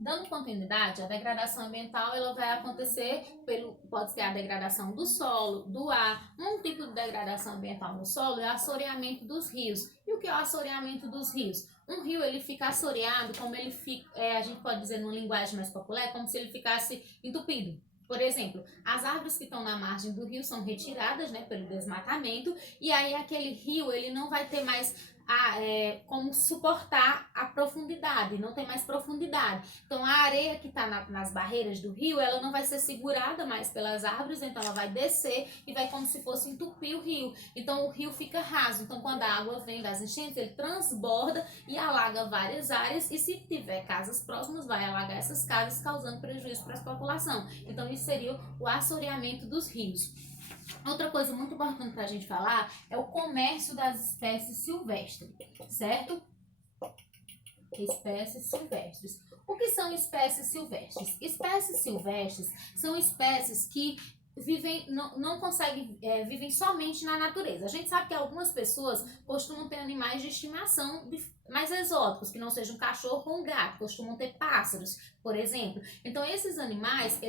Dando continuidade, a degradação ambiental ela vai acontecer pode ser a degradação do solo, do ar. Um tipo de degradação ambiental no solo é o assoreamento dos rios. E o que é o assoreamento dos rios? Um rio ele fica assoreado, como ele fica, a gente pode dizer numa linguagem mais popular, como se ele ficasse entupido. Por exemplo, as árvores que estão na margem do rio são retiradas, né, pelo desmatamento, e aí aquele rio ele não vai ter mais como suportar a profundidade, não tem mais profundidade. Então a areia que está nas barreiras do rio, ela não vai ser segurada mais pelas árvores, então ela vai descer e vai como se fosse entupir o rio. Então o rio fica raso. Então quando a água vem das enchentes, ele transborda e alaga várias áreas, e se tiver casas próximas, vai alagar essas casas, causando prejuízo para a população. Então isso seria o assoreamento dos rios. Outra coisa muito importante para a gente falar é o comércio das espécies silvestres, certo? Espécies silvestres. O que são espécies silvestres? Espécies silvestres são espécies que vivem, não conseguem, vivem somente na natureza. A gente sabe que algumas pessoas costumam ter animais de estimação mais exóticos, que não sejam um cachorro ou um gato, costumam ter pássaros, por exemplo. Então esses animais,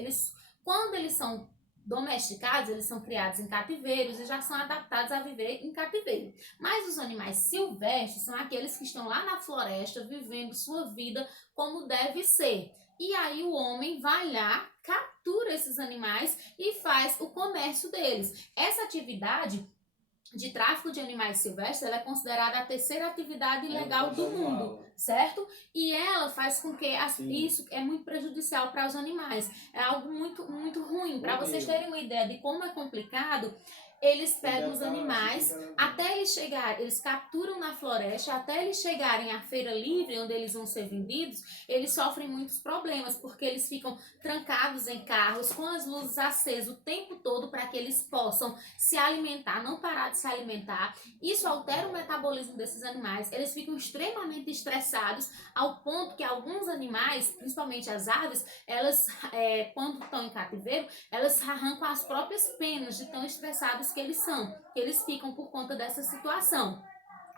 quando eles são domesticados, eles são criados em cativeiros e já são adaptados a viver em cativeiro. Mas os animais silvestres são aqueles que estão lá na floresta vivendo sua vida como deve ser. E aí o homem vai lá, captura esses animais e faz o comércio deles. Essa atividade de tráfico de animais silvestres, ela é considerada a terceira atividade ilegal do mundo, certo? E ela faz com que isso é muito prejudicial para os animais. É algo muito, muito ruim. Para vocês terem uma ideia de como é complicado, eles pegam os animais até eles chegarem, eles capturam na floresta, até eles chegarem à feira livre, onde eles vão ser vendidos, eles sofrem muitos problemas, porque eles ficam trancados em carros, com as luzes acesas o tempo todo, para que eles possam se alimentar, não parar de se alimentar. Isso altera o metabolismo desses animais, eles ficam extremamente estressados, ao ponto que alguns animais, principalmente as aves, elas, quando estão em cativeiro, elas arrancam as próprias penas de tão estressados que eles ficam por conta dessa situação.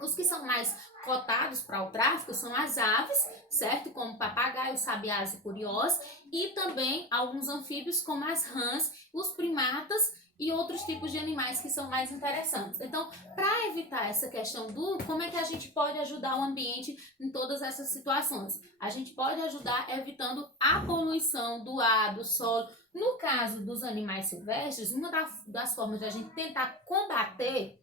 Os que são mais cotados para o tráfico são as aves, certo? Como papagaios, sabiás e curiós, e também alguns anfíbios como as rãs, os primatas e outros tipos de animais que são mais interessantes. Então, para evitar essa questão do como é que a gente pode ajudar o ambiente em todas essas situações, a gente pode ajudar evitando a poluição do ar, do solo. No caso dos animais silvestres, uma das formas de a gente tentar combater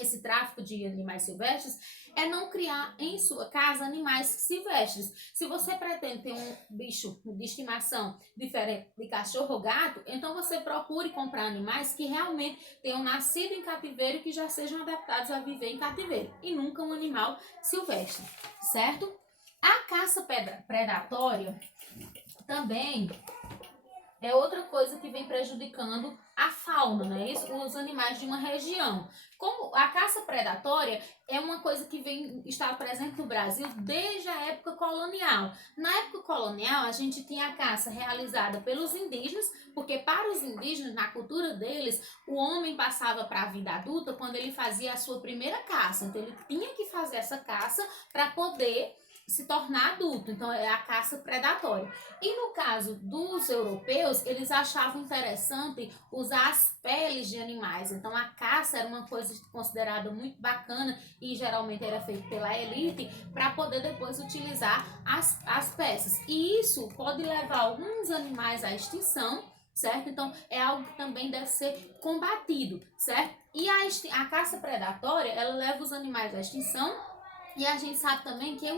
esse tráfico de animais silvestres é não criar em sua casa animais silvestres. Se você pretende ter um bicho de estimação diferente de cachorro ou gato, então você procure comprar animais que realmente tenham nascido em cativeiro e que já sejam adaptados a viver em cativeiro, e nunca um animal silvestre, certo? A caça predatória também é outra coisa que vem prejudicando a fauna, né? Os animais de uma região. Como a caça predatória é uma coisa que vem estar presente no Brasil desde a época colonial. Na época colonial, a gente tinha a caça realizada pelos indígenas, porque para os indígenas, na cultura deles, o homem passava para a vida adulta quando ele fazia a sua primeira caça. Então ele tinha que fazer essa caça para poder se tornar adulto, então é a caça predatória. E no caso dos europeus, eles achavam interessante usar as peles de animais, então a caça era uma coisa considerada muito bacana e geralmente era feita pela elite para poder depois utilizar as peças. E isso pode levar alguns animais à extinção, certo? Então é algo que também deve ser combatido, certo? E a caça predatória, ela leva os animais à extinção. E a gente sabe também que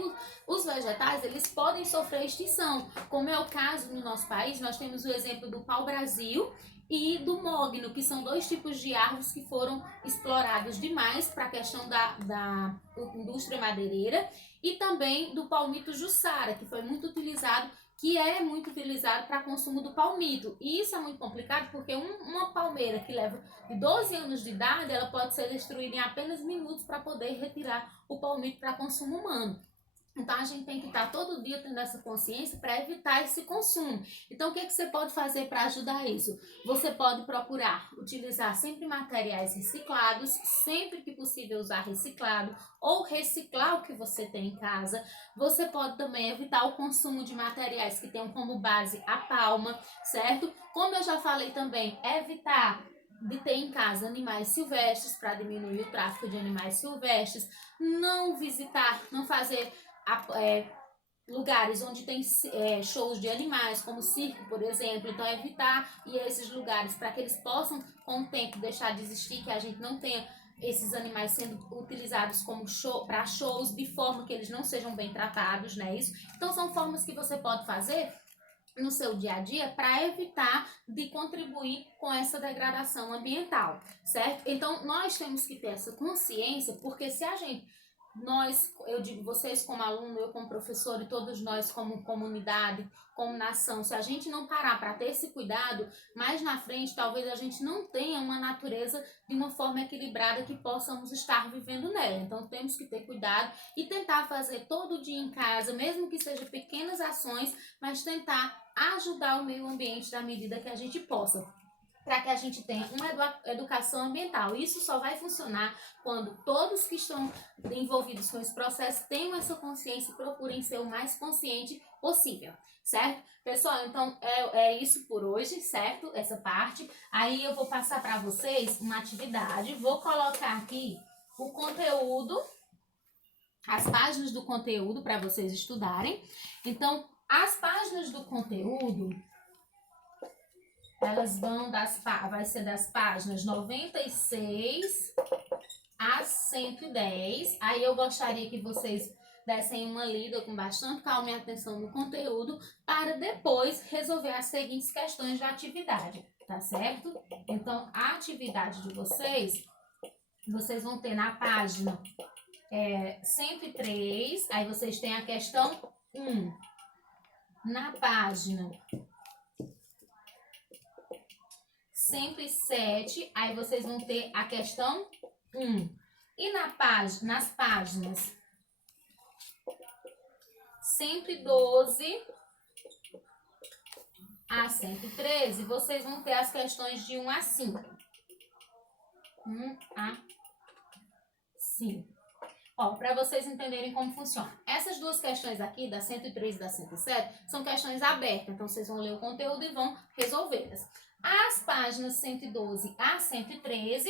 os vegetais, eles podem sofrer extinção, como é o caso no nosso país. Nós temos o exemplo do pau-brasil e do mogno, que são dois tipos de árvores que foram explorados demais para a questão da indústria madeireira, e também do palmito jussara, que foi muito utilizado, que é muito utilizado para consumo do palmito. E isso é muito complicado, porque uma palmeira que leva de 12 anos de idade, ela pode ser destruída em apenas minutos para poder retirar o palmito para consumo humano. Então, a gente tem que estar todo dia tendo essa consciência para evitar esse consumo. Então, o que você pode fazer para ajudar isso? Você pode procurar utilizar sempre materiais reciclados, sempre que possível usar reciclado, ou reciclar o que você tem em casa. Você pode também evitar o consumo de materiais que tenham como base a palma, certo? Como eu já falei também, evitar de ter em casa animais silvestres para diminuir o tráfico de animais silvestres, não visitar, não fazer lugares onde tem shows de animais, como circo, por exemplo. Então, evitar ir a esses lugares para que eles possam, com o tempo, deixar de existir, que a gente não tenha esses animais sendo utilizados como para shows, de forma que eles não sejam bem tratados, né? Isso. Então, são formas que você pode fazer no seu dia a dia para evitar de contribuir com essa degradação ambiental, certo? Então, nós temos que ter essa consciência, porque se a gente eu digo vocês como aluno, eu como professor e todos nós como comunidade, como nação, se a gente não parar para ter esse cuidado, mais na frente talvez a gente não tenha uma natureza de uma forma equilibrada que possamos estar vivendo nela. Então temos que ter cuidado e tentar fazer todo dia em casa, mesmo que sejam pequenas ações, mas tentar ajudar o meio ambiente da medida que a gente possa, para que a gente tenha uma educação ambiental. Isso só vai funcionar quando todos que estão envolvidos com esse processo tenham essa consciência e procurem ser o mais consciente possível, certo? Pessoal, então é isso por hoje, certo? Essa parte. Aí eu vou passar para vocês uma atividade, vou colocar aqui o conteúdo, as páginas do conteúdo para vocês estudarem. Então, as páginas do conteúdo, elas vai ser das páginas 96 a 110. Aí eu gostaria que vocês dessem uma lida com bastante calma e atenção no conteúdo, para depois resolver as seguintes questões da atividade, tá certo? Então, a atividade de vocês vão ter na página 103, aí vocês têm a questão 1. Na página 107, aí vocês vão ter a questão 1. E nas páginas 112 a 113, vocês vão ter as questões de 1 a 5. 1 a 5. Ó, para vocês entenderem como funciona. Essas duas questões aqui, da 103 e da 107, são questões abertas. Então, vocês vão ler o conteúdo e vão resolvê-las. As páginas 112 a 113,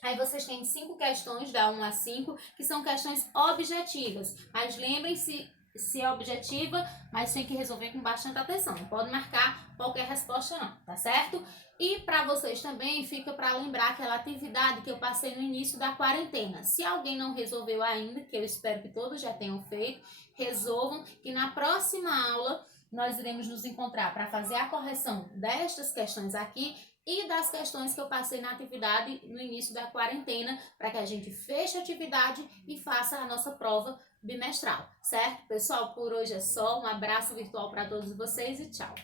aí vocês têm 5 questões, da 1 a 5, que são questões objetivas. Mas lembrem-se, se é objetiva, mas tem que resolver com bastante atenção. Não pode marcar qualquer resposta não, tá certo? E para vocês também fica para lembrar aquela atividade que eu passei no início da quarentena. Se alguém não resolveu ainda, que eu espero que todos já tenham feito, resolvam, que na próxima aula nós iremos nos encontrar para fazer a correção destas questões aqui e das questões que eu passei na atividade no início da quarentena, para que a gente feche a atividade e faça a nossa prova bimestral, certo? Pessoal, por hoje é só. Um abraço virtual para todos vocês e tchau!